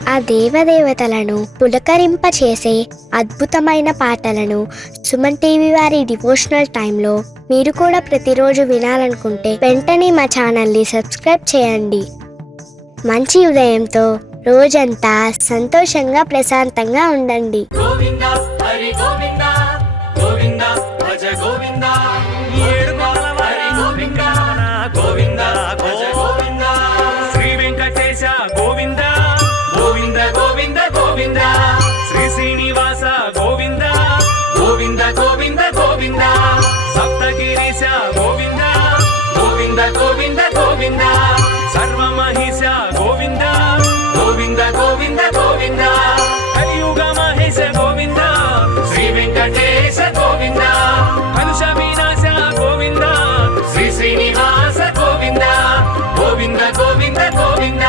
ఆ దేవదేవతలను పులకరింపచేసే అద్భుతమైన పాటలను సుమన్ టీవీ వారి డివోషనల్ టైంలో మీరు కూడా ప్రతిరోజు వినాలనుకుంటే వెంటనే మా ఛానల్ని సబ్స్క్రైబ్ చేయండి. మంచి ఉదయంతో రోజంతా సంతోషంగా ప్రశాంతంగా ఉండండి. గోవిందా హరి గోవిందా గోవిందా భజ గోవిందా ఏడు హరి గోవిందా గోవిందా భజ గోవిందా శ్రీ వెంకటేశ గోవిందా గోవింద గోవింద గోవింద శ్రీ శ్రీనివాస గోవింద గోవింద గోవింద గోవింద సప్తగిరీశ గోవింద గోవింద గోవింద గోవింద సర్వమహిష గోవింద గోవింద గోవింద గోవింద కలియుగ మహేశ గోవింద శ్రీ వెంకటేశ గోవింద కలుష వినాశ గోవింద శ్రీ శ్రీనివాస గోవింద గోవింద గోవింద గోవింద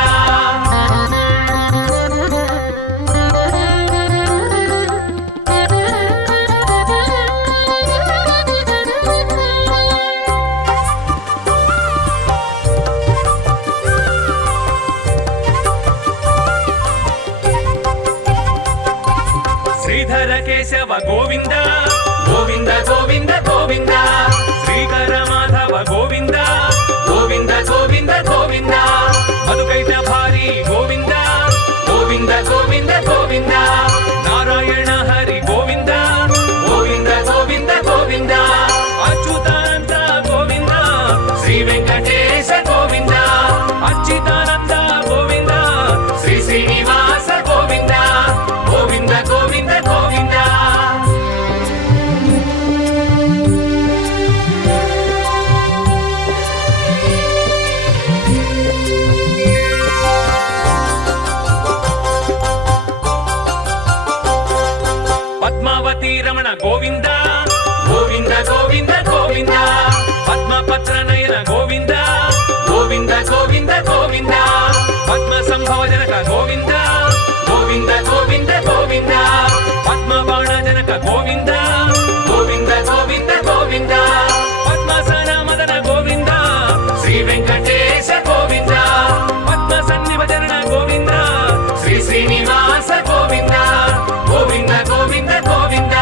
శ్రీధర కేశవ గోవింద గోవింద గోవింద గోవింద శ్రీకర మాధవ గోవింద గోవింద గోవింద గోవింద మధుకైట భారీ గోవింద గోవింద గోవింద గోవింద నారాయణ హరి గోవింద గోవింద గోవింద గోవింద అచ్యుతానంద గోవింద శ్రీ వెంకటేశ గోవింద అచ్యుతానంద గోవింద శ్రీ శ్రీనివాస గోవింద గోవింద గోవింద గోవింద పద్మావతి రమణ గోవింద గోవింద గోవింద గోవింద పద్మపత్ర నయన గోవింద గోవింద గోవింద గోవింద పద్మ సంభవ జనక గోవింద గోవింద గోవింద గోవింద పద్మ బాణ జనక గోవింద గోవింద గోవింద గోవింద పద్మసన మదన గోవింద శ్రీ వెంకటేశ గోవింద పద్మ సన్నిభజన గోవింద శ్రీ శ్రీనివాస గోవింద గోవింద గోవింద గోవింద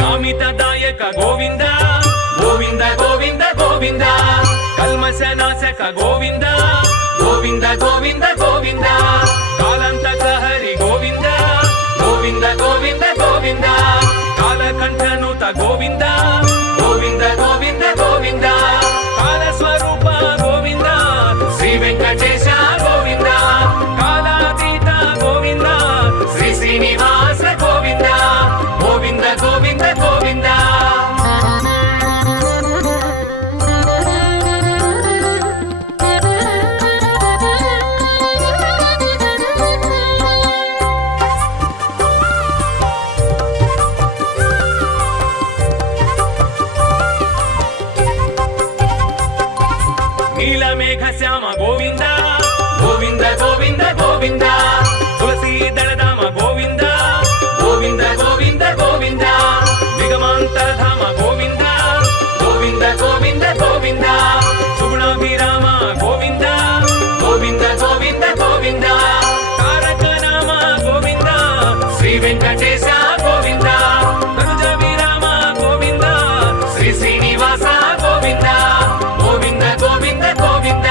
కామితదాయక గోవింద గోవింద గోవింద గోవింద కల్మష నాశక గోవింద గోవింద గోవింద గోవింద కాలంతక హరి గోవింద గోవింద గోవింద గోవింద కాలకంఠనుత గోవింద గోవింద గోవింద గోవింద కాలస్వరూప గోవింద శ్రీ వెంకటేశ గోవింద కాలాతీత గోవింద శ్రీ శ్రీనివాస గోవింద గోవింద గోవింద గోవింద నీలమేఘ శ్యామ గోవింద గోవింద గోవింద గోవింద తులసీ దళధామ గోవింద గోవింద గోవింద గోవింద నిగమాంతరధామ గోవింద గోవింద గోవింద గోవింద సుగుణాభిరామ గోవింద గోవింద గోవింద గోవింద తారక నామ గోవింద శ్రీ వెంకటేశ గోవింద తనుజ విరామ గోవింద శ్రీ శ్రీనివాస గోవింద గోవింద గోవింద గోవింద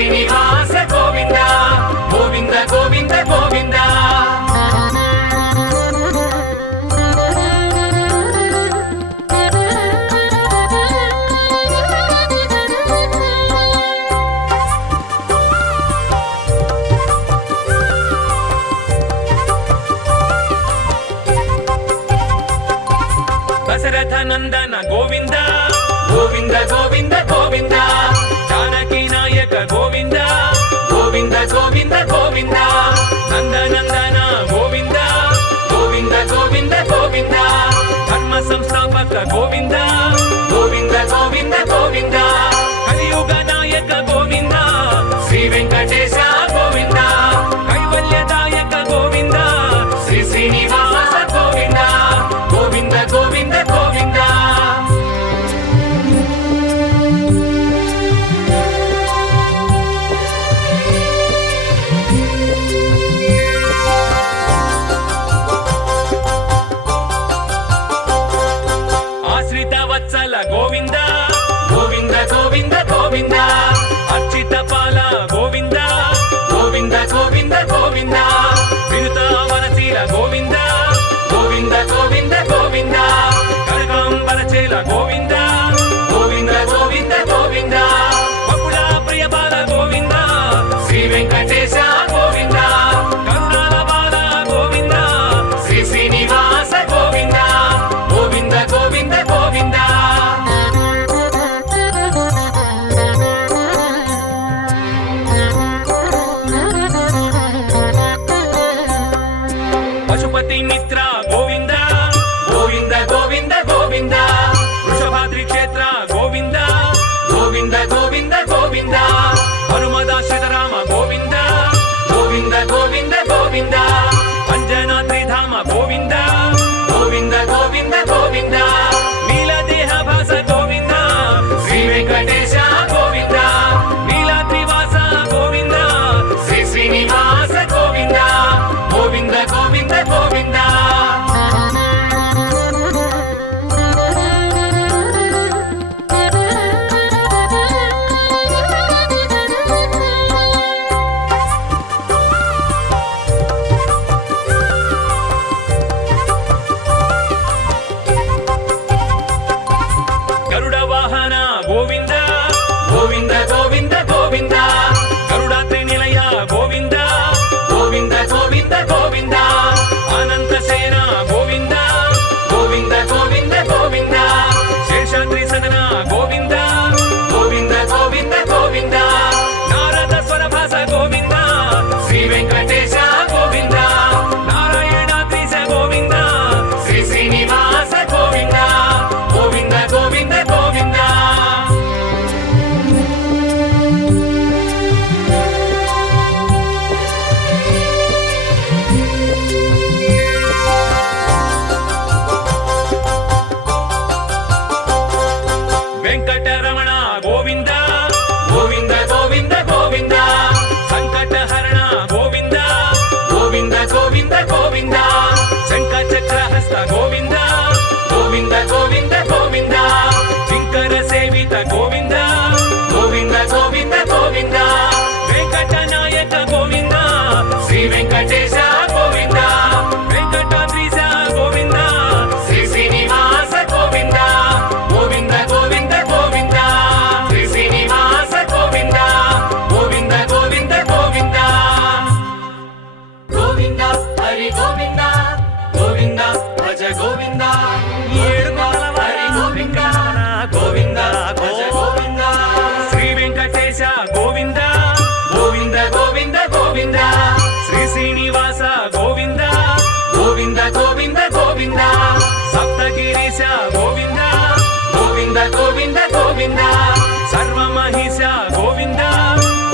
శ్రీనివాస గోవింద గోవింద గోవింద గోవింద. దశరథ నందన గోవింద గోవింద గోవింద గోవింద. జానకి నాయక గోవింద గోవింద గోవింద గోవింద. నందనందన గోవింద గోవింద గోవింద గోవింద. ధర్మ సంస్థాపక గోవింద గోవింద గోవింద గోవింద. కలియుగ నాయక గోవింద శ్రీ వెంకటేశ గోవింద. కైవల్యదాయక గోవింద శ్రీ శ్రీనివాస గోవింద గోవింద గోవింద గోవింద. ఆశ్రిత వత్సల గోవింద గోవింద గోవింద గోవింద. అర్చిత పాల గోవింద గోవింద గోవింద గోవింద. వినుత వనశీల గోవింద గోవింద గోవింద గోవింద. కనకాంబరచేల గోవింద గోవింద గోవింద గోవింద. బకుళ ప్రియ బాల గోవింద శ్రీ వెంకటేశ గోవింద. కరుణాల బాల గోవింద శ్రీ శ్రీనివాస గోవింద గోవింద గోవింద గోవింద. పశుపతి మిత్ర గోవింద గోవింద గోవింద గోవింద. వృషభాద్రి క్షేత్ర గోవింద గోవింద గోవింద గోవింద. హనుమదాశ్రిత రామ గోవింద గోవింద గోవింద గోవింద. అంజనాద్రి ధామ గోవింద గోవింద గోవింద గోవింద. నీలదేహ భాస గోవింద శ్రీ వెంకటేశ గోవింద. నీలాద్రివాస గోవింద శ్రీ శ్రీనివాస గోవింద గోవింద గోవింద గోవింద. గరుడ వాహన గోవింద గోవింద గోవింద గోవింద. గరుడాద్రి నిలయ గోవింద గోవింద గోవింద గోవింద. అనంత సేన గోవింద గోవింద గోవింద గోవింద. శేషాద్రి సదన గోవింద గోవింద గోవింద గోవింద. నారద స్వరభాస గోవింద శ్రీ వెంకటేశ గోవింద. నారాయణాద్రీశ గోవింద శ్రీ శ్రీనివాస గోవింద గోవింద గోవింద గోవింద. వెంకటరమణ గోవింద గోవింద గోవింద గోవింద. సంకటహరణ గోవింద గోవింద గోవింద గోవింద. శంఖ చక్రహస్త గోవింద గోవింద గోవింద గోవింద. కింకర సేవిత గోవింద గోవింద గోవింద గోవింద. వెంకట నాయక గోవింద శ్రీ వెంకటేశ గోవింద. వెంకటాద్రీశ గోవింద శ్రీ శ్రీనివాస గోవింద గోవింద గోవింద గోవింద. శ్రీ శ్రీనివాస గోవింద గోవింద గోవింద గోవింద. గోవింద హరి గోవింద గోవింద భజ గోవింద. ఏడు హరి గోవింద గోవింద భజ గోవింద. శ్రీ వెంకటేశ గోవింద గోవింద గోవింద గోవింద. శ్రీ శ్రీనివాస గోవింద గోవింద గోవింద గోవింద. సప్తగిరీశ గోవింద గోవింద గోవింద గోవింద. సర్వమహిష గోవింద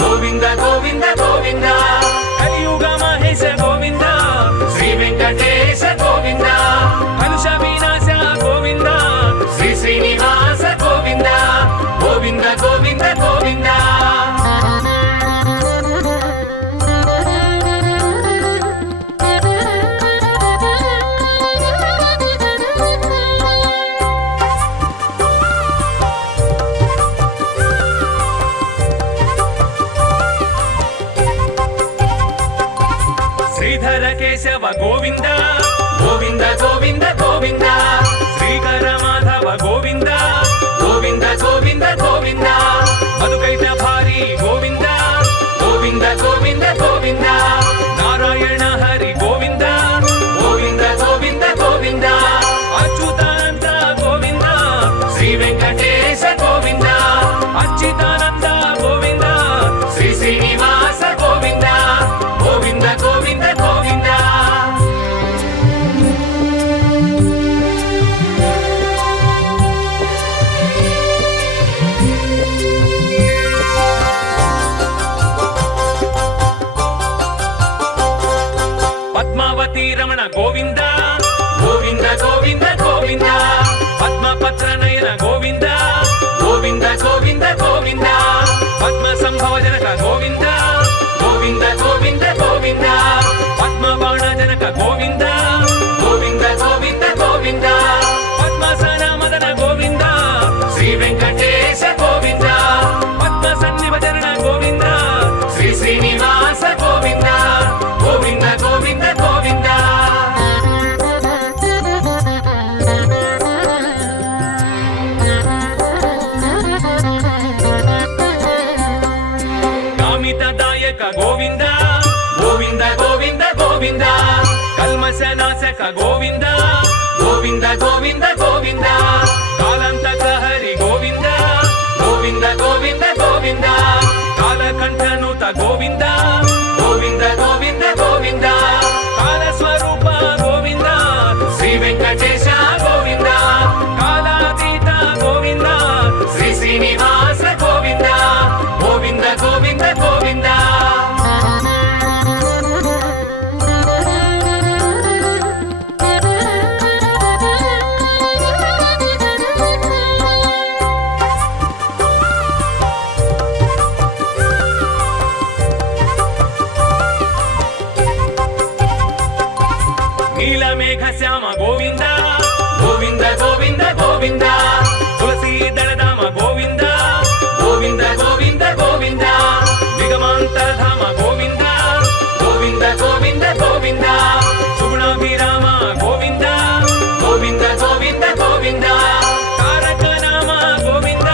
గోవింద గోవింద గోవింద. కలియుగ మహేశ గోవింద శ్రీ వెంకటేశ గోవింద. కలుష వినాశ గోవింద శ్రీ శ్రీనివాస గోవింద గోవింద గోవింద గోవింద. కేశవ గోవింద గోవింద గోవింద గోవింద శ్రీకర మాధవ గోవింద గోవింద గోవింద గోవింద మధుకైట భారీ గోవింద గోవింద గోవింద గోవింద నారాయణ హరి గోవింద గోవింద గోవింద గోవింద అచ్యుతానంద గోవింద శ్రీ వెంకటేశ గోవింద అచ్యుతానంద గోవింద శ్రీ శ్రీనివాస గోవింద గోవింద గోవింద గోవింద పద్మావతి రమణ గోవింద గోవింద గోవింద గోవింద పద్మపత్ర నయన గోవింద గోవింద గోవింద గోవింద పద్మ సంభవ జనక గోవింద గోవింద గోవింద గోవింద పద్మ బాణ జనక గోవింద గోవింద గోవింద గోవింద పద్మసన మదన గోవింద శ్రీ వెంకటేశ గోవింద పద్మ సన్నివచరణ గోవింద శ్రీ శ్రీనివాస గోవింద గోవింద గోవింద గోవింద కామితదాయక గోవింద గోవింద గోవింద గోవింద కల్మశనాశక గోవింద గోవింద గోవింద గోవింద కాలంతక హరి గోవింద గోవింద గోవింద గోవింద కాలకంఠనుత గోవింద గోవింద గోవింద గోవింద కాలస్వరూప గోవింద శ్రీ వెంకటేశ గోవింద కాలాతీత గోవింద శ్రీ శ్రీనివాస గోవింద గోవింద గోవింద గోవింద నీలమేఘ శ్యామ గోవింద గోవింద గోవింద గోవింద తులసీ దళధామ గోవింద గోవింద గోవింద గోవింద నిగమాంతరధామ గోవింద గోవింద గోవింద గోవింద సుగుణాభిరామ గోవింద గోవింద గోవింద గోవింద తారక నామ గోవింద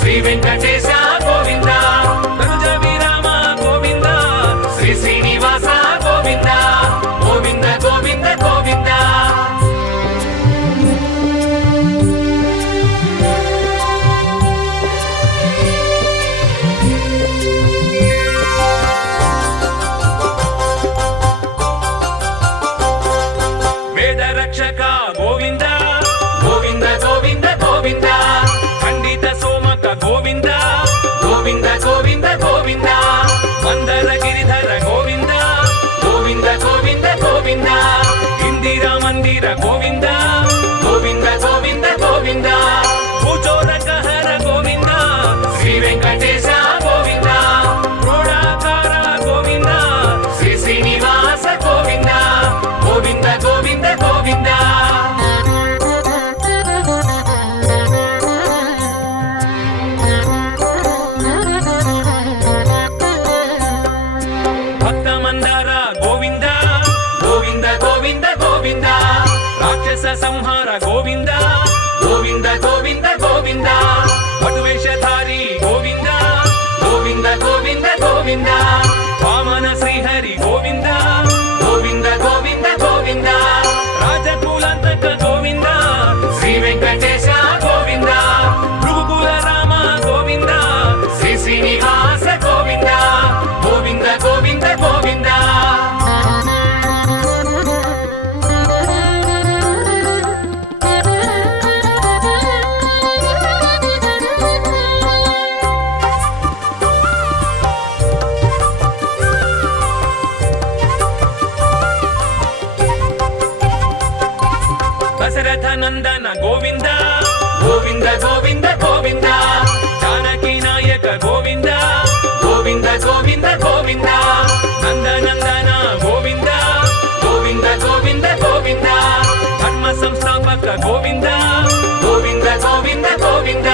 శ్రీ వెంకటేశ గోవింద తనుజ విరామ గోవింద శ్రీ శ్రీనివాస గోవింద గోవింద గోవింద గోవింద వేద రక్షక గోవింద గోవింద గోవింద గోవింద ఖండిత సోమక గోవింద గోవింద గోవింద గోవింద మందర గిరిధర గోవింద గోవింద గోవింద గోవింద ఇందిరా మందిర గోవింద గోవింద గోవింద గోవింద భూచోరక హర గోవింద శ్రీ వెంకటేశ గోవింద క్రోడాకార గోవింద శ్రీ శ్రీనివాస గోవింద గోవింద గోవింద గోవింద భక్త మందార గోవింద గోవింద గోవింద గోవింద రాక్షస సంహార గోవింద గోవింద గోవింద గోవింద పటువేషధారి గోవింద గోవింద గోవింద గోవింద వామన శ్రీహరి గోవింద గోవింద గోవింద గోవింద రాజకులంతక గోవింద శ్రీ వెంకటేశ గోవింద భృగుకుల రామ గోవింద శ్రీ శ్రీనివాస గోవింద గోవింద గోవింద గోవింద దశరథ నందన గోవింద గోవింద గోవింద గోవింద జానకి నాయక గోవింద గోవింద గోవింద గోవింద నందనందన గోవింద గోవింద గోవింద గోవింద ధర్మ సంస్థాపక గోవింద గోవింద గోవింద గోవింద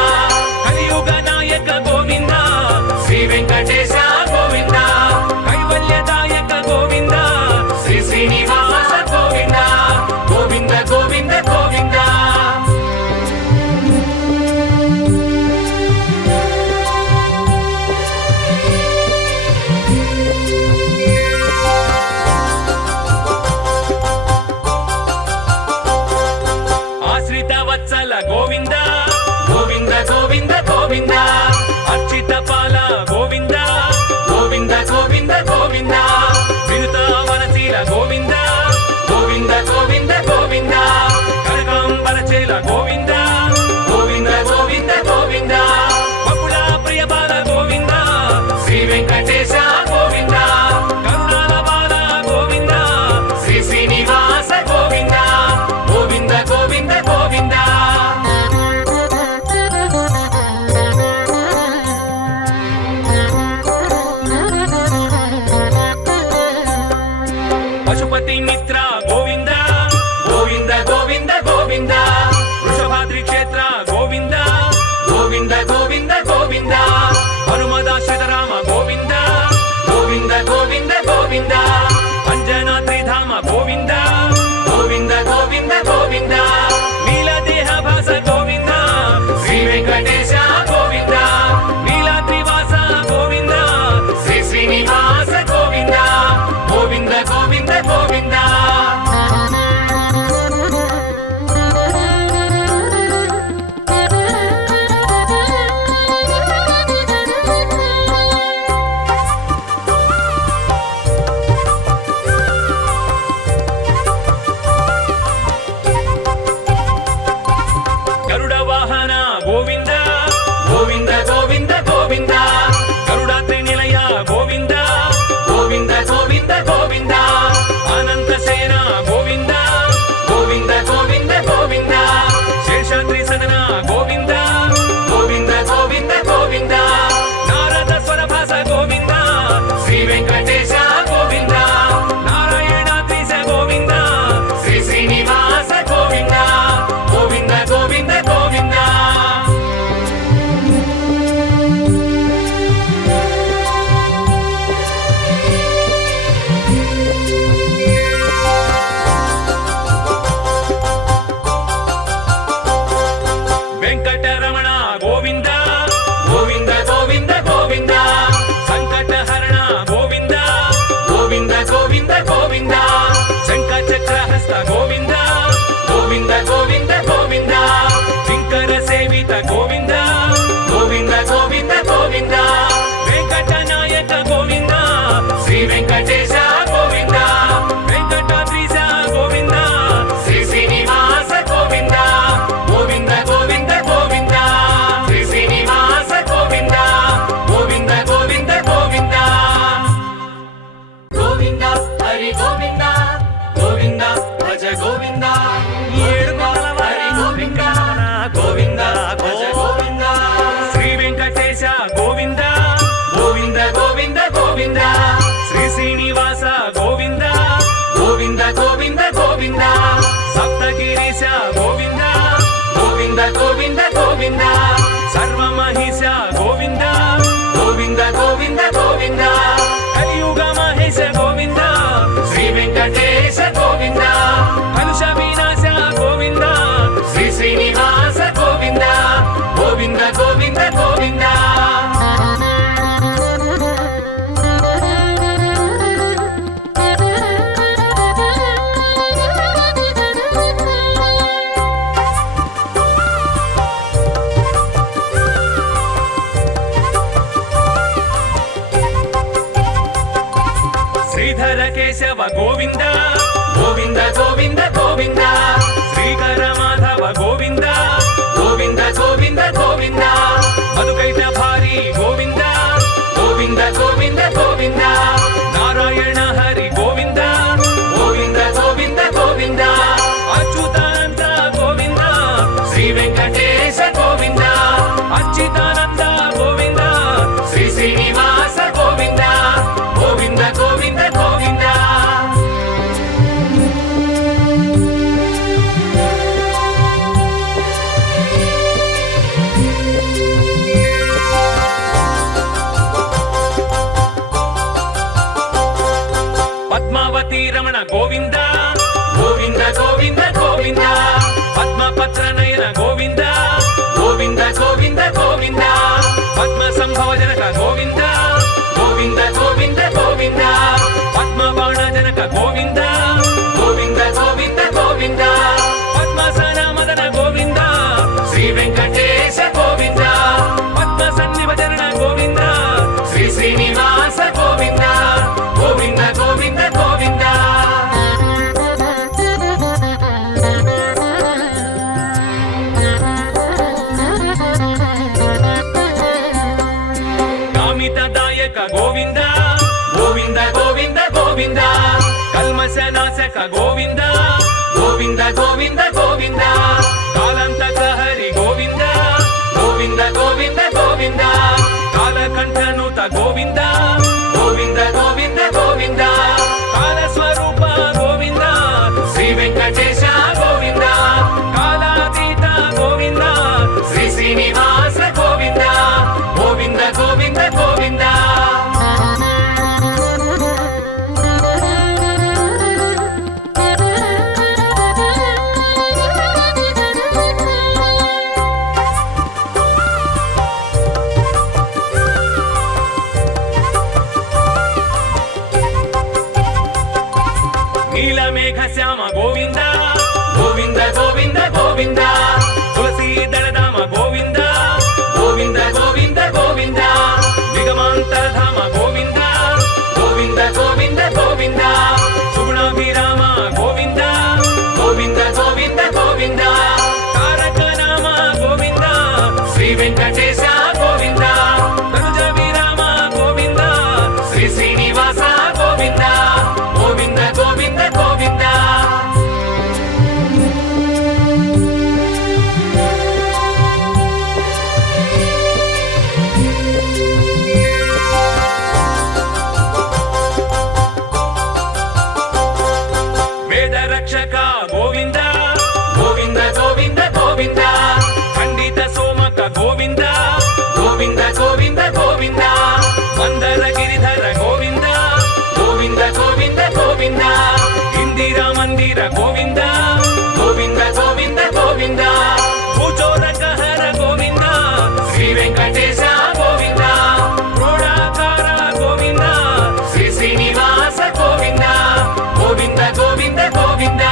కలియుగ నాయక గోవింద శ్రీ వెంకటేశ గోవింద కైవల్యదాయక గోవింద శ్రీ శ్రీనివాస గోవింద గోవింద వినుత వనశీల గోవింద గోవింద గోవింద గోవింద కనకాంబరచేల గోవింద గోవింద గోవింద గోవింద బహుళ ప్రియపాద గోవింద శ్రీ వెంకటేశ గోవింద కరుణాల బాల గోవింద శ్రీ శ్రీనివాస గోవింద గోవింద గోవింద గోవింద పశుపతి మిత్ర గోవింద గోవింద గోవింద గోవింద వృషభాద్రి క్షేత్ర గోవింద గోవింద గోవింద గోవింద హనుమదాశ్రితరామ గోవింద గోవింద గోవింద గోవింద అంజనాద్రి ధామ గోవింద గోవింద గోవింద గోవింద నీలదేహ భాస గోవింద శ్రీ వెంకటేశ గోవింద నీలాద్రివాస గోవింద శ్రీ శ్రీనివాస గోవింద గోవింద గోవింద గోవింద గరుడ వాహన గోవింద గోవింద గోవింద గోవింద గరుడాద్రి నిలయ గోవింద గోవింద గోవింద గోవింద అనంత సేన గోవింద గోవింద గోవింద గోవింద శేషాద్రి సదన గోవింద గోవింద గోవింద గోవింద నారద స్వరభాస గోవింద శ్రీ వెంకటేశ గోవింద నారాయణాద్రీశ గోవింద శ్రీ శ్రీనివాస గోవింద గోవింద గోవింద గోవింద వెంకటరమణ గోవింద గోవింద గోవింద గోవింద సంకటహరణ గోవింద గోవింద గోవింద గోవింద శంఖచక్రహస్త గోవింద గోవింద గోవింద గోవింద శంకర సేవిత గోవింద గోవింద గోవింద గోవింద వెంకటనాయక గోవింద శ్రీ వెంకటేశ గోవింద వెంకటాద్రీశ గోవింద శ్రీ శ్రీనివాస గోవింద గోవింద గోవింద గోవింద శ్రీ శ్రీనివాస గోవింద గోవింద గోవింద గోవింద గోవింద హరి గోవింద గోవింద భజ గోవింద హరి గోవింద గోవింద భజ గోవింద శ్రీ వెంకటేశ గోవింద గోవింద గోవింద గోవింద శ్రీ శ్రీనివాస గోవింద గోవింద గోవింద గోవింద సప్తగిరీశ గోవింద గోవింద గోవింద గోవింద సర్వమహిష గోవింద గోవింద గోవింద గోవింద కలియుగ మహేశ గోవింద శ్రీ వెంకటేశ గోవింద కలుష వినాశ గోవింద శ్రీ శ్రీనివాస గోవింద గోవింద గోవింద గోవింద శ్రీధర కేశవ గోవింద గోవింద గోవింద గోవింద శ్రీకర మాధవ గోవింద గోవింద గోవింద గోవింద మధుకైట భారీ గోవింద గోవింద గోవింద గోవింద నారాయణ హరి గోవింద గోవింద గోవింద గోవింద అచ్యుతానంద గోవింద శ్రీ వెంకటేశ గోవింద అచ్యుతానంద గోవింద శ్రీ శ్రీనివాస గోవింద గోవింద గోవింద గోవింద పద్మావతి రమణ గోవింద గోవింద గోవింద గోవింద పద్మపత్ర నయన గోవింద గోవింద గోవింద గోవింద పద్మ సంభవ జనక గోవింద గోవింద గోవింద గోవింద పద్మబాణ జనక గోవింద గోవింద గోవింద గోవింద పద్మసన మదన గోవింద శ్రీ వెంకటేశ గోవింద పద్మ సన్నిభ చరణ గోవింద శ్రీ శ్రీనివాస గోవింద రక్షక గోవింద గోవింద గోవింద గోవింద కాలంతక హరి గోవింద గోవింద గోవింద గోవింద కాలకంఠనుత గోవింద గోవింద గోవింద గోవింద కాల స్వరూప గోవింద శ్రీ వెంకటేశ గోవింద కాలాతీత గోవింద శ్రీ శ్రీనివాస గోవింద గోవింద గోవింద గోవింద నీలమేఘ శ్యామ గోవింద గోవింద గోవింద గోవింద తులసీ దళధామ గోవింద గోవింద గోవింద గోవింద నిగమాంతరధామ గోవింద గోవింద గోవింద గోవింద సుగుణాభిరామ గోవింద గోవింద గోవింద గోవింద తారక నామ గోవింద శ్రీ వెంకటేశ గోవింద తనుజ విరామ గోవింద శ్రీ శ్రీనివాస గోవింద గోవింద గోవింద గోవింద వేద రక్షక గోవింద గోవింద గోవింద గోవింద ఖండిత సోమక గోవింద గోవింద గోవింద గోవింద మందర గిరిధర గోవింద గోవింద గోవింద గోవింద ఇందిరా మందిర గోవింద గోవింద గోవింద గోవింద భూచోరకహర గోవింద శ్రీ వెంకటేశ గోవింద క్రోడాకార గోవింద శ్రీ శ్రీనివాస గోవింద గోవింద గోవింద గోవింద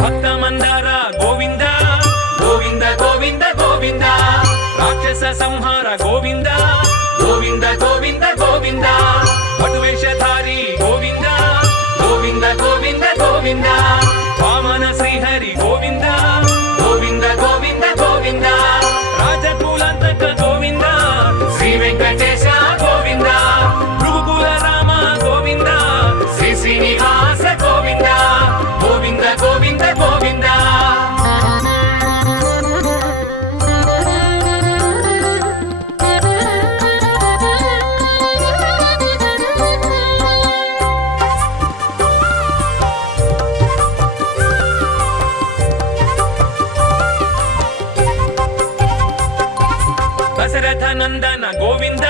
భక్త మందార గోవింద గోవింద గోవింద గోవింద రాక్షస సంహార గోవింద గోవింద గోవింద గోవింద పటువేషధారి గోవింద గోవింద గోవింద గోవింద వామన శ్రీహరి గోవింద గోవింద గోవింద గోవింద రాజకులంతక గోవింద శ్రీ వెంకటేశ గోవింద భృగుకుల రామ గోవింద శ్రీ శ్రీనివాస గోవింద గోవింద గోవింద గోవింద దశరథ నందన గోవింద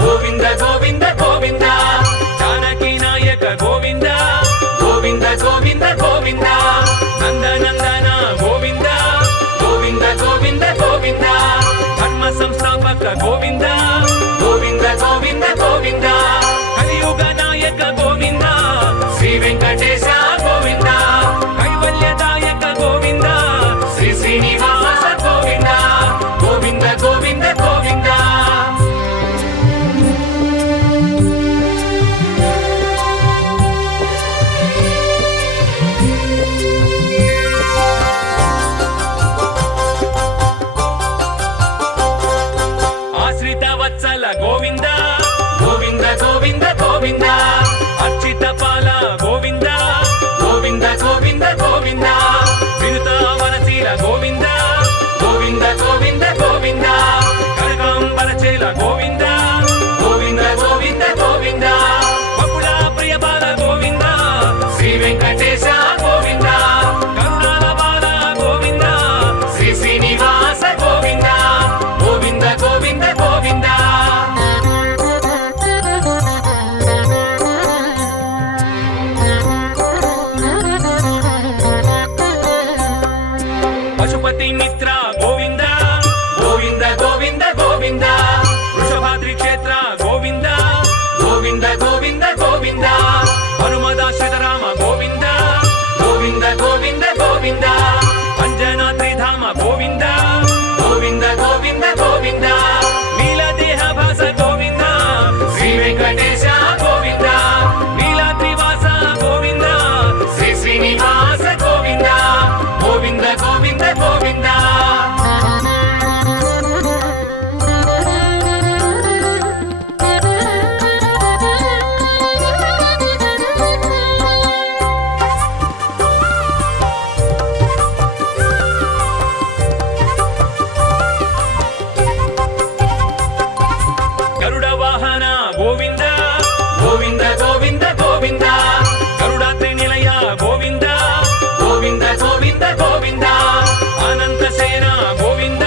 గోవింద గోవింద గోవింద జానకి నాయక గోవింద గోవింద గోవింద గోవింద నందనందన గోవింద గోవింద గోవింద గోవింద ధర్మ సంస్థాపక గోవింద గోవింద గోవింద గోవింద కలియుగ నాయక గోవింద శ్రీ వెంకటేశ గోవింద కైవల్యదాయక గోవింద శ్రీ శ్రీనివాస గోవింద గోవింద గోవింద గోవింద గోవింద అనంత సేన గోవింద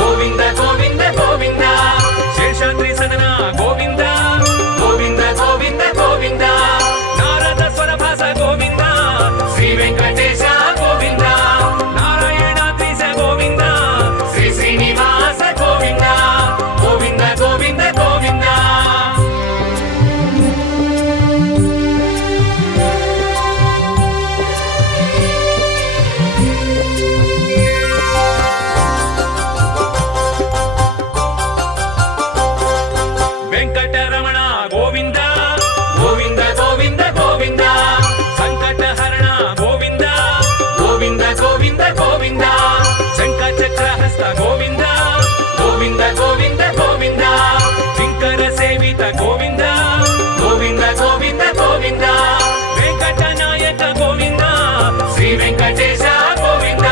గోవింద గోవింద గోవింద శేషాద్రి సదన గోవింద గోవింద గోవింద గోవింద నారద స్వరభాస గోవింద శ్రీ వెంకటేశ గోవింద నారాయణాద్రీశ గోవింద శ్రీ శ్రీనివాస గోవింద గోవింద గోవింద గోవింద వెంకటరమణ గోవింద గోవింద గోవింద గోవింద సంకటహరణ గోవింద గోవింద గోవింద గోవింద శంఖ చక్రహస్త గోవింద గోవింద గోవింద గోవింద శంకర సేవిత గోవింద గోవింద గోవింద గోవింద వెంకటనాయక గోవింద శ్రీ వెంకటేశ గోవింద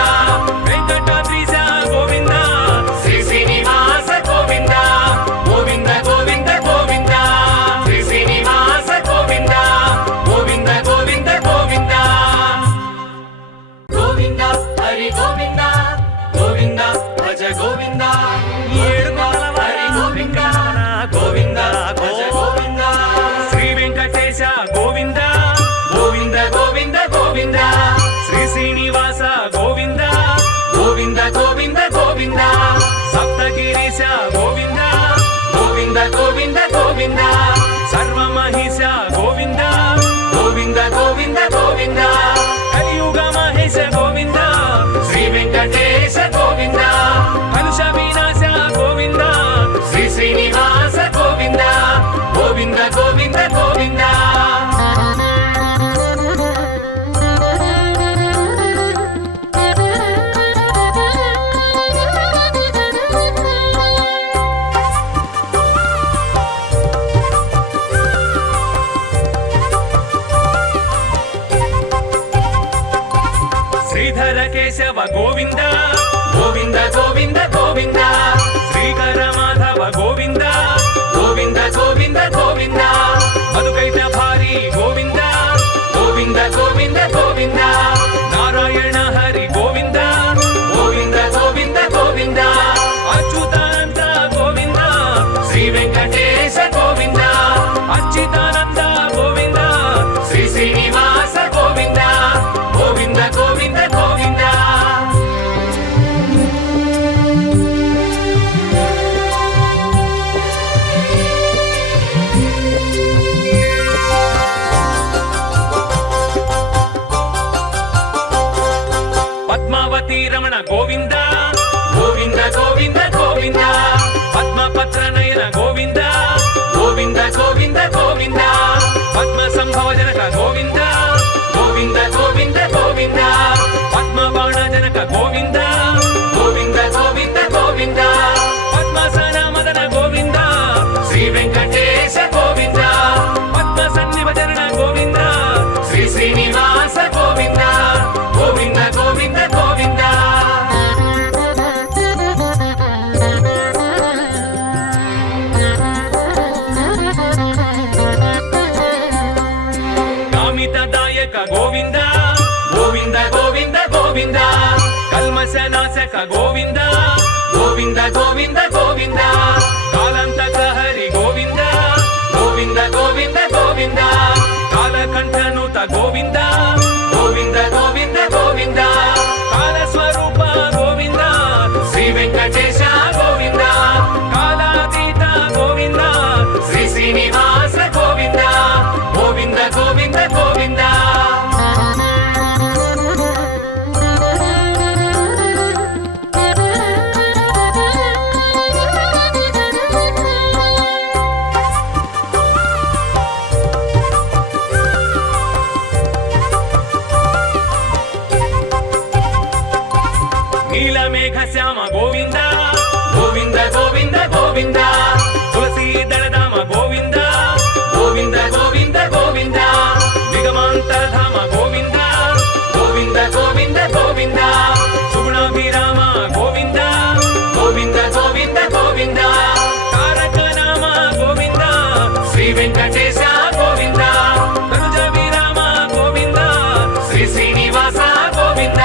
వెంకటాద్రీశ గోవింద శ్రీ శ్రీనివాస గోవింద గోవింద గోవింద గోవింద శ్రీ శ్రీనివాస గోవింద గోవింద గోవింద గోవింద గోవింద హరి గోవింద గోవింద భజ గోవింద హరి గోవింద గోవింద భజ గోవింద శ్రీ వెంకటేశ గోవింద గోవింద గోవింద గోవింద శ్రీ శ్రీనివాస గోవింద గోవింద గోవింద గోవింద సప్తగిరీశ గోవింద గోవింద గోవింద గోవింద సర్వమహిష గోవింద గోవింద గోవింద గోవింద కలియుగ మహేశ గోవింద శ్రీ వెంకటేశ గోవింద కలుష వినాశ గోవింద శ్రీ శ్రీనివాస గోవింద గోవింద గోవింద గోవింద శ్రీధర కేశవ గోవింద గోవింద గోవింద గోవింద శ్రీకర మాధవ గోవింద గోవింద గోవింద గోవింద మధుకైట భారీ గోవింద గోవింద గోవింద గోవింద నారాయణ హరి గోవింద గోవింద గోవింద గోవింద అచ్యుతానంద గోవింద శ్రీ వెంకటేశ గోవింద అచ్యుతానంద గోవింద శ్రీ శ్రీనివాస గోవింద గోవింద గోవింద గోవింద పద్మావతి రమణ గోవింద గోవింద గోవింద గోవింద పద్మపత్ర నయన గోవింద గోవింద గోవింద గోవింద పద్మ సంభవ జనక గోవింద గోవింద గోవింద గోవింద పద్మబాణ జనక గోవింద గోవింద గోవింద గోవింద పద్మసన మదన గోవింద శ్రీ వెంకటేశ గోవింద పద్మ సన్నిభజన గోవింద శ్రీ శ్రీనివాస గోవింద గోవింద గోవింద గోవింద కామితదాయక గోవింద గోవింద గోవింద గోవింద కల్మశనాశక గోవింద గోవింద గోవింద గోవింద కాలంతక హరి గోవింద గోవింద గోవింద గోవింద కాలకంఠనుత గోవింద గోవింద గోవింద గోవింద కాలస్వరూప గోవింద శ్రీ వెంకటేశ గోవింద కాలాతీత గోవింద శ్రీ శ్రీనివాస గోవింద గోవింద గోవింద గోవింద నీలమేఘ శ్యామ గోవింద గోవింద గోవింద గోవింద తులసీ దళధామ గోవింద గోవింద గోవింద గోవింద నిగమాంతరధామ గోవింద గోవింద గోవింద గోవింద సుగుణాభిరామ గోవింద గోవింద గోవింద గోవింద తారక నామ గోవింద శ్రీ వెంకటేశ గోవింద తనుజ విరామ గోవింద శ్రీ శ్రీనివాస గోవింద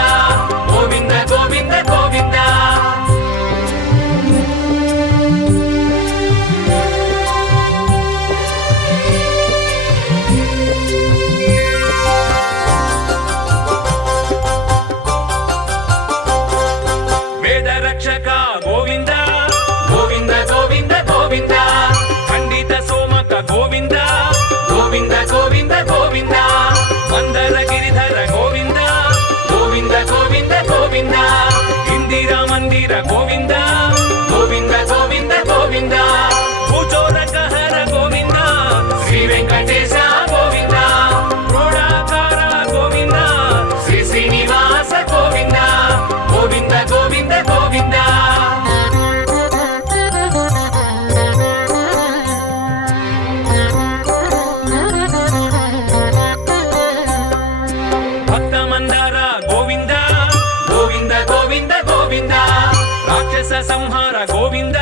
గోవింద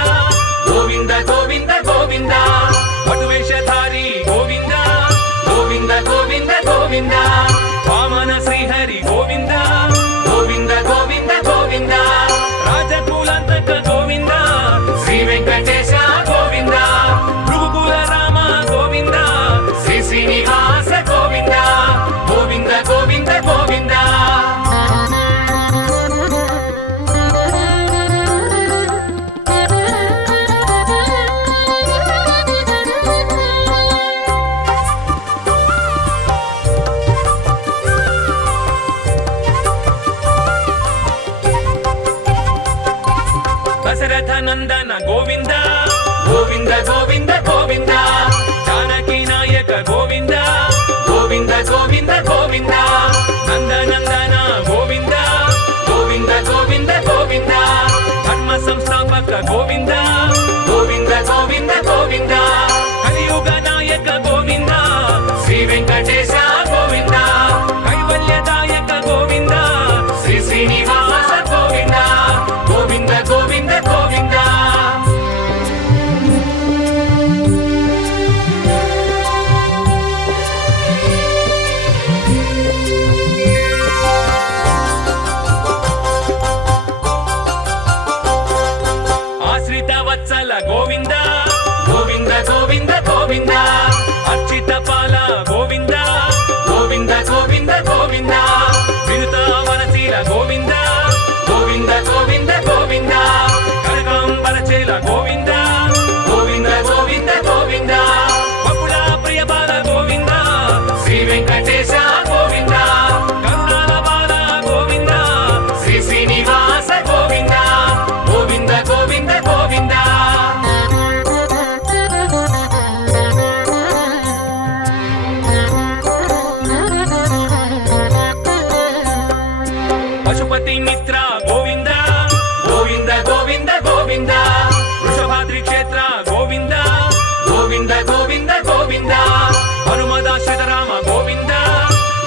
గోవింద గోవింద గోవింద పటువేషధారి గోవింద గోవింద గోవింద గోవింద వామన శ్రీహరి గోవింద గోవింద గోవింద గోవింద రాజకులంతక గోవింద శ్రీ వెంకటేశ గోవింద భృగుకుల రామ గోవింద శ్రీ శ్రీనివాస గోవింద గోవింద గోవింద గోవింద దశరథ నందన గోవింద గోవింద గోవింద గోవింద జానకి నాయక గోవింద గోవింద గోవింద గోవింద నందనందన గోవింద గోవింద గోవింద గోవింద ధర్మ సంస్థాపక గోవింద గోవింద గోవింద గోవింద కలియుగ నాయక గోవింద శ్రీ వెంకటేశ గోవింద కైవల్యదాయక గోవింద శ్రీ శ్రీనివాస గోవింద గోవింద గోవింద గోవింద ఆశ్రిత వత్సల గోవింద గోవింద గోవింద గోవింద అర్చిత పాల గోవింద గోవింద గోవింద గోవింద వినుత వనశీల గోవింద గోవింద గోవింద గోవింద కనకాంబరచేల గోవింద గోవింద గోవింద గోవింద బకుళ ప్రియ బాల గోవింద శ్రీ వెంకటేశ గోవింద కరుణాల బాల గోవింద శ్రీ శ్రీనివాస గోవింద గోవింద గోవింద గోవింద పశుపతి మిత్ర గోవింద గోవింద గోవింద గోవింద వృషభాద్రి క్షేత్ర గోవింద గోవింద గోవింద గోవింద హనుమదాశ్రిత రామ గోవింద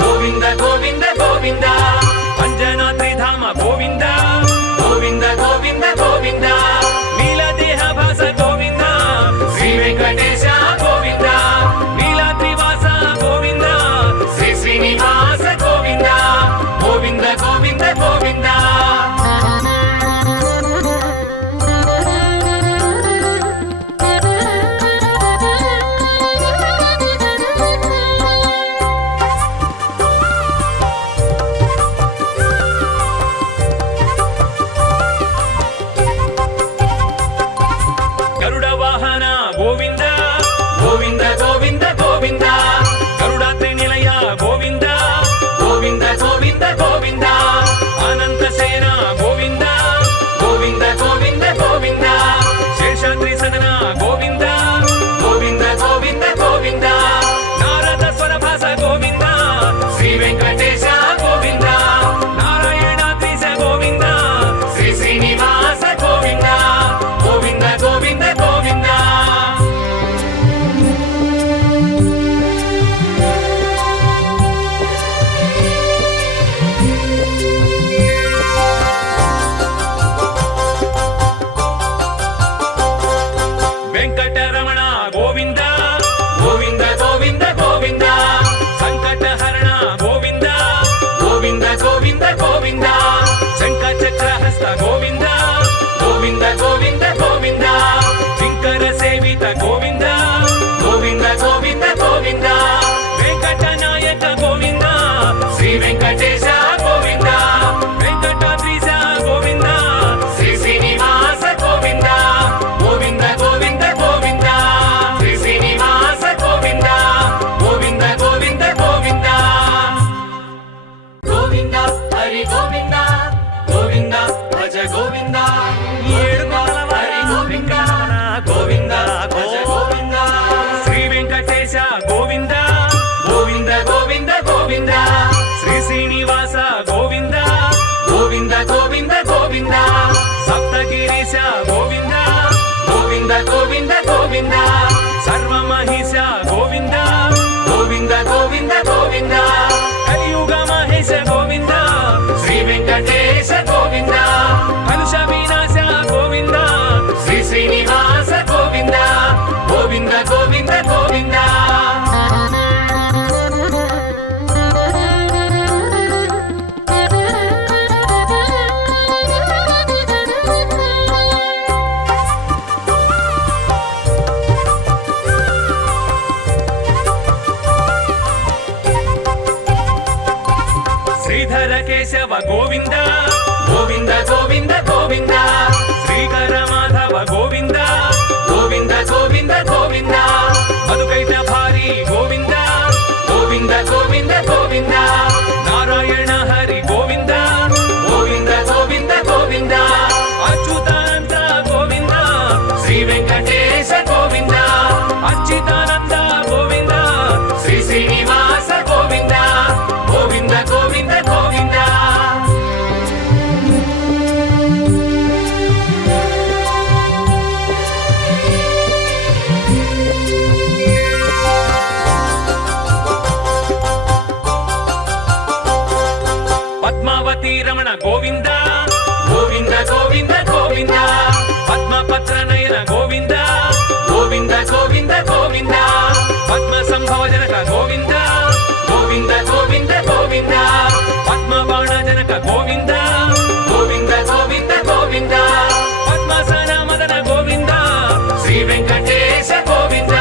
గోవింద గోవింద గోవింద అంజనాద్రి ధామ గోవింద గోవింద గోవింద గోవింద నీలదేహ భాస గోవింద శ్రీ వెంకటేశ గోవింద నీలాద్రివాస గోవింద శ్రీ శ్రీనివాస గోవింద గోవింద గోవింద గోవింద గోవింద గోవింద గోవింద గోవింద శ్రీకర మాధవ గోవింద గోవింద గోవింద గోవింద మధుకైట భారీ గోవింద గోవింద గోవింద గోవింద నారాయణ హరి గోవింద గోవింద గోవింద గోవింద అచ్యుతానంద గోవింద శ్రీ వెంకటేశ గోవింద అచ్యుతానంద గోవింద శ్రీ శ్రీనివాస గోవింద గోవింద గోవింద గోవింద పద్మావతి రమణ గోవింద గోవింద గోవింద గోవింద పద్మపత్ర నయన గోవింద గోవింద గోవింద గోవింద పద్మ సంభవ జనక గోవింద గోవింద గోవింద గోవింద పద్మ బాణ జనక గోవింద గోవింద గోవింద గోవింద పద్మసన మదన గోవింద శ్రీ వెంకటేశ గోవింద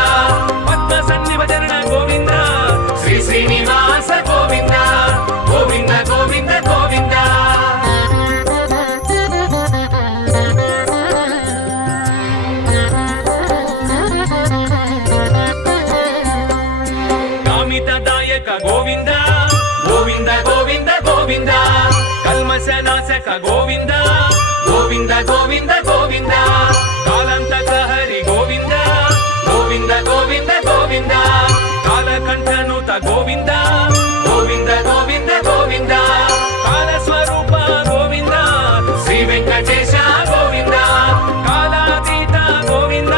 పద్మ సన్నిభజన గోవింద శ్రీ శ్రీనివాస గోవింద గోవింద గోవింద గోవింద కామితదాయక గోవింద గోవింద గోవింద గోవింద కల్మశనాశక గోవింద గోవింద గోవింద గోవింద కాలంతక హరి గోవింద గోవింద గోవింద గోవింద కాలకంఠనుత గోవింద గోవింద గోవింద గోవింద కాలస్వరూప గోవింద శ్రీ వెంకటేశ గోవింద కాలాతీత గోవింద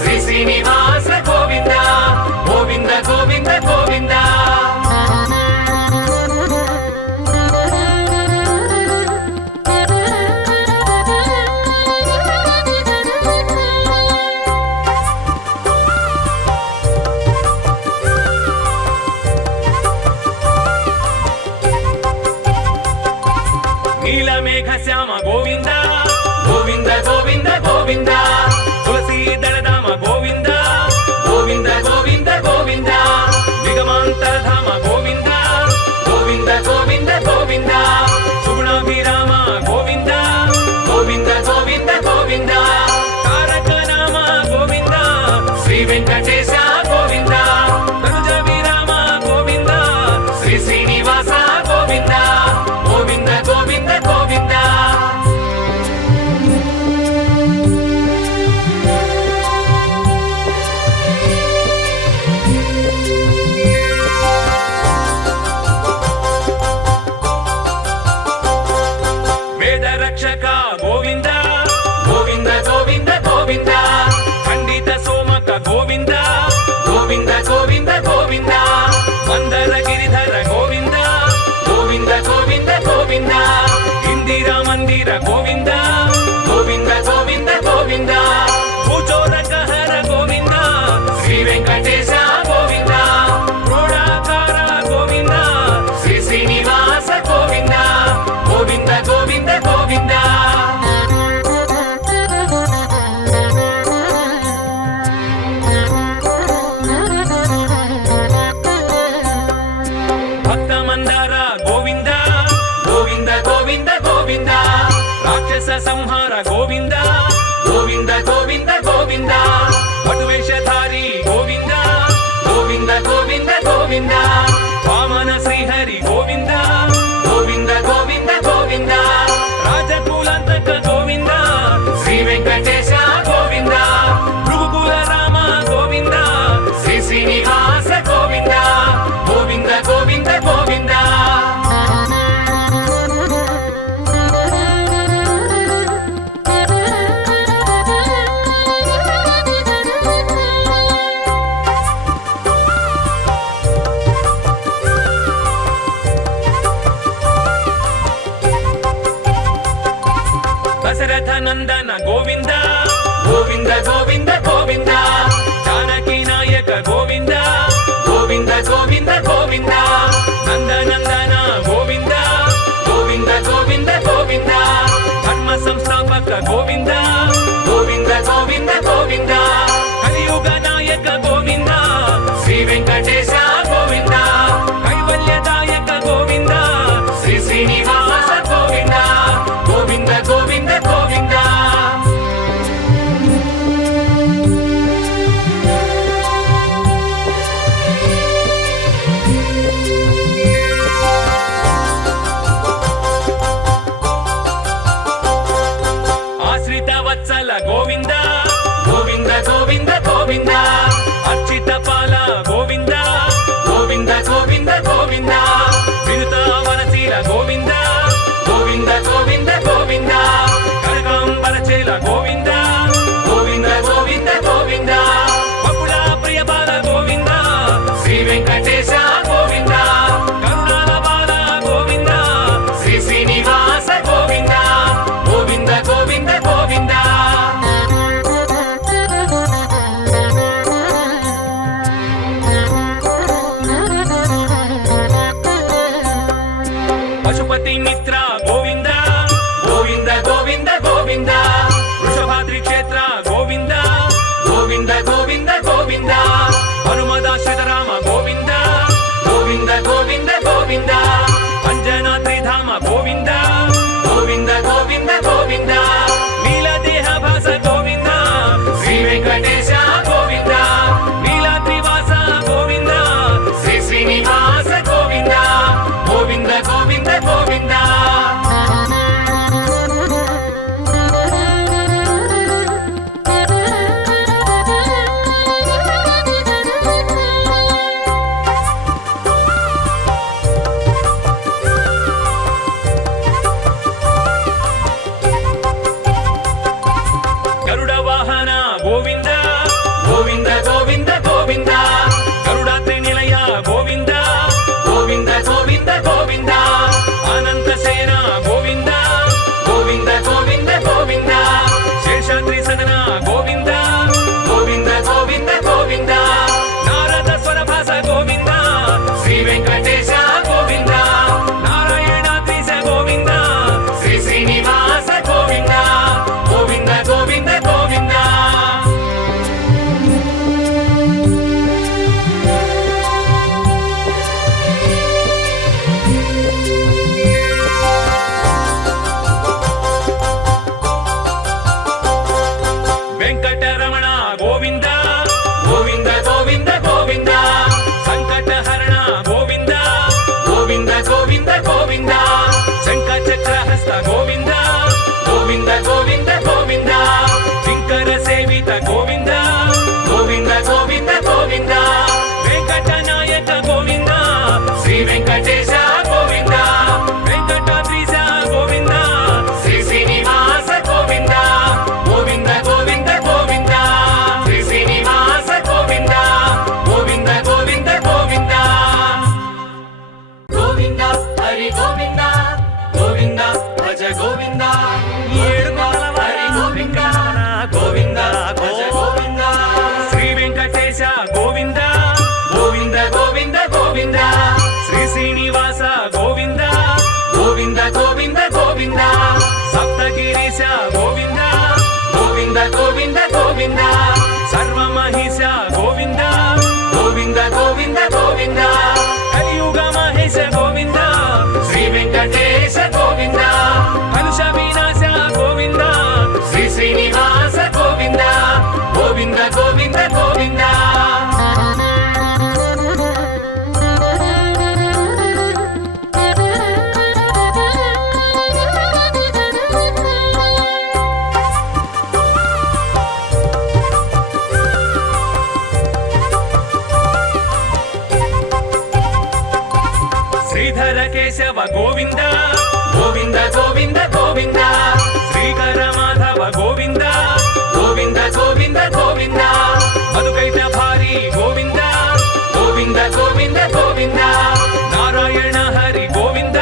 శ్రీ శ్రీనివాస గోవింద గోవింద గోవింద గోవింద నీలమేఘ శ్యామ గోవింద గోవింద గోవింద గోవింద తులసీ దళధామ గోవింద గోవింద గోవింద గోవింద నిగమాంతరధామ గోవింద గోవింద గోవింద గోవింద సుగుణాభిరామ గోవింద గోవింద గోవింద గోవింద తారక నామ గోవింద శ్రీ వెంకటేశ గోవింద తనుజ విరామ గోవింద శ్రీ శ్రీనివాస గోవింద గోవింద గోవింద గోవింద వేద రక్షక గోవింద గోవింద గోవింద గోవింద ఖండిత సోమక గోవింద గోవింద గోవింద గోవింద మందర గిరిధర గోవింద గోవింద గోవింద గోవింద ఇందిరా మందిర గోవింద గోవింద గోవింద గోవింద భూచోరక హర గోవింద శ్రీ వెంకటేశ గోవింద క్రోడాకార గోవింద శ్రీ శ్రీనివాస గోవింద గోవింద గోవింద గోవింద భక్త మందార గోవింద గోవింద గోవింద గోవింద రాక్షస సంహార గోవింద గోవింద గోవింద గోవింద పటువేషధారి గోవింద గోవింద గోవింద గోవింద వామన శ్రీహరి గోవింద గోవింద గోవింద గోవింద రాజకులంతక గోవింద శ్రీ వెంకటేశ గోవింద భృగుకుల రామ గోవింద శ్రీ శ్రీనివాస గోవింద గోవింద గోవింద గోవింద దశరథ నందన గోవింద గోవింద గోవింద గోవింద జానకి నాయక గోవింద గోవింద గోవింద గోవింద నందనందన గోవింద గోవింద గోవింద గోవింద ధర్మ సంస్థాపక గోవింద గోవింద గోవింద గోవింద కలియుగ నాయక గోవింద శ్రీ వెంకటేశ గోవింద కైవల్యదాయక గోవింద శ్రీ శ్రీనివాస భజ గోవింద ఏడు కొండలవాడ వెంకటరమణ గోవింద భజ గోవింద శ్రీ వెంకటేశ గోవింద గోవింద గోవింద గోవింద శ్రీ శ్రీనివాస గోవింద గోవింద గోవింద గోవింద సప్తగిరీశ గోవింద గోవింద గోవింద గోవింద సర్వమహిష గోవింద గోవింద గోవింద గోవింద కలియుగ మహేశ గోవింద శ్రీ వెంకటేశ గోవింద కలుష వినాశ గోవింద శ్రీ శ్రీనివాస గోవింద గోవింద గోవింద గోవింద శ్రీధర కేశవ గోవింద గోవింద గోవింద గోవింద శ్రీకర మాధవ గోవింద గోవింద గోవింద గోవింద మధుకైట భారీ గోవింద గోవింద గోవింద గోవింద నారాయణ హరి గోవింద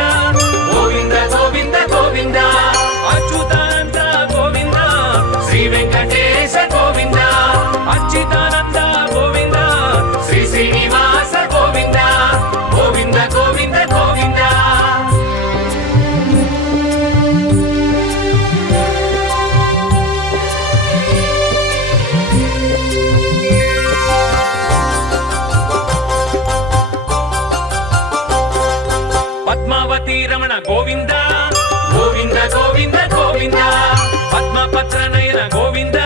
గోవింద గోవింద గోవింద అచ్యుతానంద గోవింద శ్రీ వెంకటేశ గోవింద అచ్యుతానంద గోవింద శ్రీ శ్రీనివాస గోవింద గోవింద గోవింద గోవింద పద్మావతి రమణ గోవింద గోవింద గోవింద గోవింద పద్మపత్ర నయన గోవింద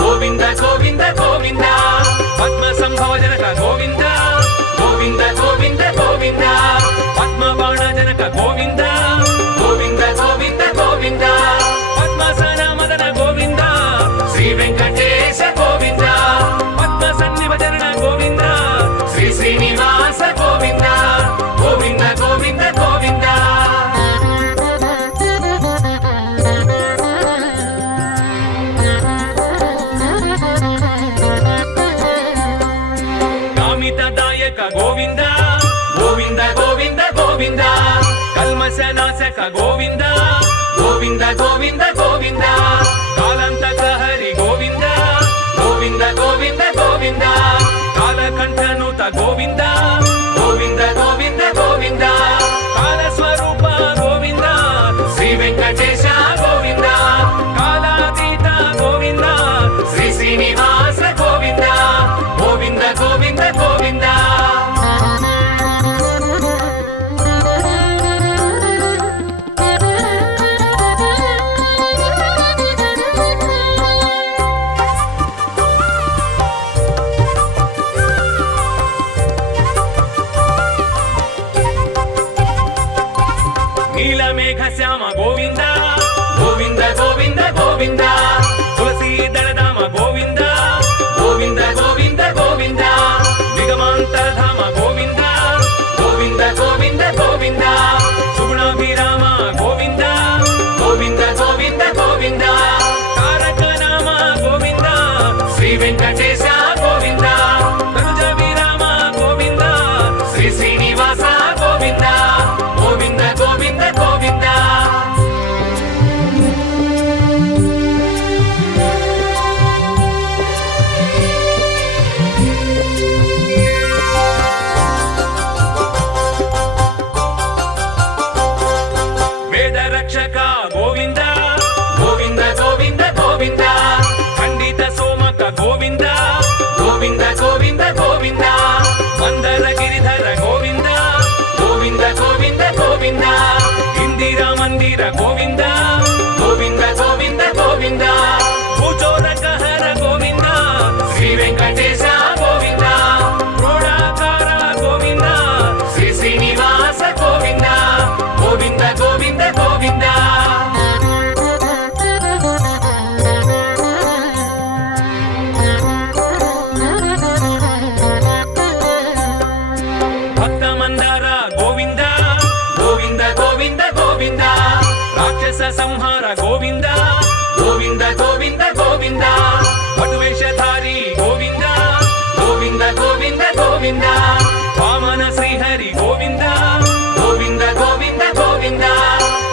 గోవింద గోవింద గోవింద పద్మ సంభవ జనక గోవింద గోవింద గోవింద గోవింద పద్మ బాణ జనక గోవింద గోవింద గోవింద గోవింద పద్మసన మదన గోవింద శ్రీ వెంకటేశ గోవింద పద్మ సన్నివచరణ గోవింద శ్రీ శ్రీనివాస గోవింద గోవింద గోవింద గోవింద కామితదాయక గోవింద గోవింద గోవింద గోవింద కల్మశనాశక గోవింద గోవింద గోవింద గోవింద కాలంతక హరి గోవింద గోవింద గోవింద గోవింద కాలకంఠనుత గోవింద గోవింద గోవింద గోవింద కాలస్వరూప గోవింద శ్రీ వెంకటేశ గోవింద కాలాతీత గోవింద శ్రీ శ్రీనివాస గోవింద గోవింద గోవింద గోవింద నీలమేఘ శ్యామ గోవింద గోవింద గోవింద గోవింద తులసీ దళధామ గోవింద గోవింద గోవింద గోవింద నిగమాంతరధామ గోవింద గోవింద గోవింద గోవింద సుగుణాభిరామ గోవింద గోవింద గోవింద గోవింద తారక నామ గోవింద శ్రీ వెంకటేశ గోవింద తనుజ విరామ గోవింద శ్రీ శ్రీనివాస గోవింద గోవింద గోవింద గోవింద వేద రక్షక గోవింద గోవింద గోవింద గోవింద ఖండిత సోమక గోవింద గోవింద గోవింద గోవింద మందర గిరిధర గోవింద గోవింద గోవింద గోవింద ఇందిరా మందిర గోవింద గోవింద గోవింద గోవింద భూచోరక హర గోవింద శ్రీ వెంకటేశ గోవింద క్రోడాకార గోవింద శ్రీ శ్రీనివాస గోవింద గోవింద గోవింద గోవింద భక్త మందార గోవింద గోవింద గోవింద గోవింద రాక్షస సంహార గోవింద గోవింద గోవింద గోవింద పటువేషధారి గోవింద గోవింద గోవింద గోవింద వామన శ్రీహరి గోవింద గోవింద గోవింద గోవింద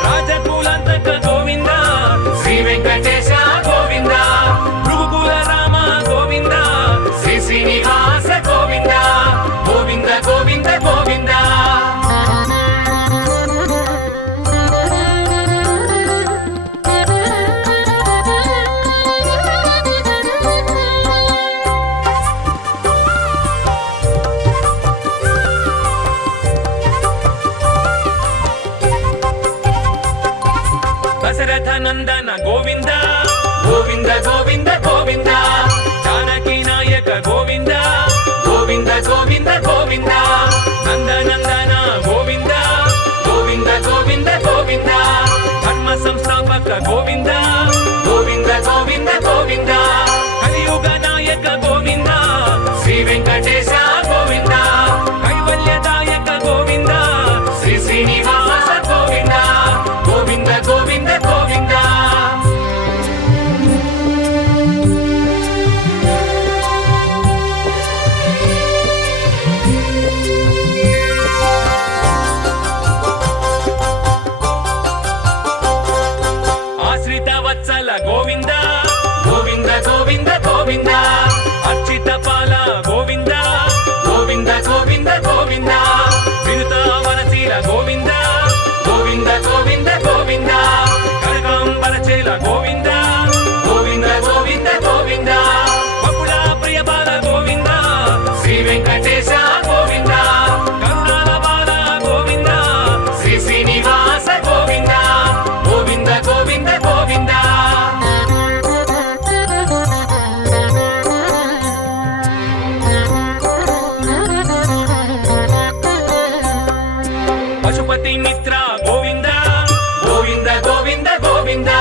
రాజకులంతక దశరథ నందన గోవింద గోవింద గోవింద గోవింద జానకి నాయక గోవింద గోవింద గోవింద గోవింద నందనందన గోవింద గోవింద గోవింద గోవింద ధర్మ సంస్థాపక గోవింద గోవింద గోవింద గోవింద కలియుగ నాయక గోవింద శ్రీ వెంకటేశ గోవింద కైవల్యదాయక గోవింద శ్రీ శ్రీనివాస గోవింద గోవింద గోవింద గోవింద ఆశ్రిత వత్సల గోవింద గోవింద గోవింద గోవింద అర్చిత పాల గోవింద గోవింద గోవింద గోవింద వినుత వనశీల గోవింద గోవింద గోవింద గోవింద కనకాంబరచేల గోవింద గోవింద గోవింద గోవింద బహుళ ప్రియ బాల గోవింద శ్రీ వెంకటేశ గోవింద కరుణాల బాల గోవింద శ్రీ శ్రీనివాస గోవింద గోవింద గోవింద గోవింద పశుపతి మిత్ర గోవింద గోవింద గోవింద గోవింద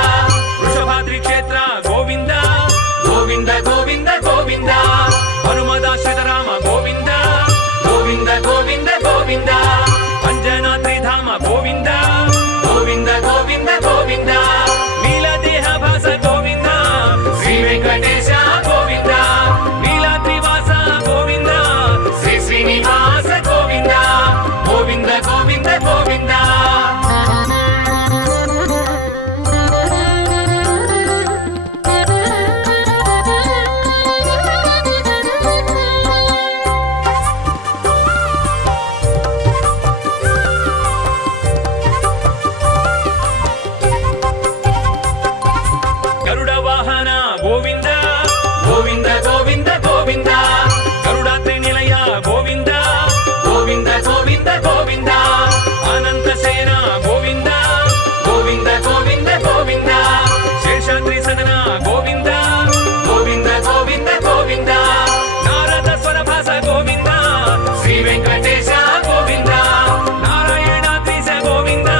వృషభాద్రి క్షేత్ర గోవింద గోవింద గోవింద గోవింద హనుమదాశ్రిత రామ గోవింద గోవింద గోవింద గోవింద అంజనాద్రి ధామ గోవింద గోవింద గోవింద గోవింద నీలదేహ భాస గోవింద శ్రీ వెంకటేశ గోవింద నీలాద్రివాస గోవింద శ్రీ శ్రీనివాస గోవింద గోవింద గోవింద గోవింద గరుడ వాహన గోవింద గోవింద గోవింద గోవింద గరుడాద్రి నిలయ గోవింద గోవింద గోవింద గోవింద అనంత సేన గోవింద గోవింద గోవింద గోవింద శేషాద్రి సదన గోవింద గోవింద గోవింద గోవింద నారద స్వరభాస గోవింద శ్రీ వెంకటేశ గోవింద నారాయణాద్రీశ గోవింద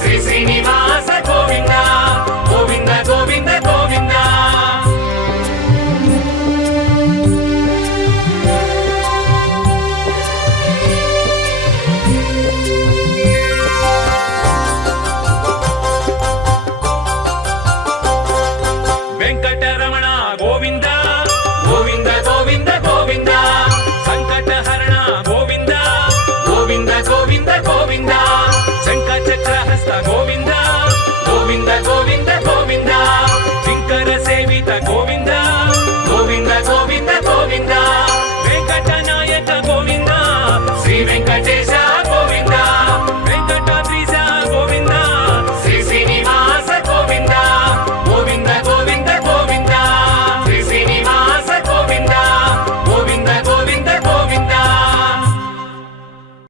శ్రీ శ్రీనివాస గోవింద గోవింద గోవింద గోవింద వెంకటరమణ గోవింద గోవింద గోవింద గోవింద సంకటహరణ గోవింద గోవింద గోవింద గోవింద శంఖ చక్రహస్త గోవింద గోవింద గోవింద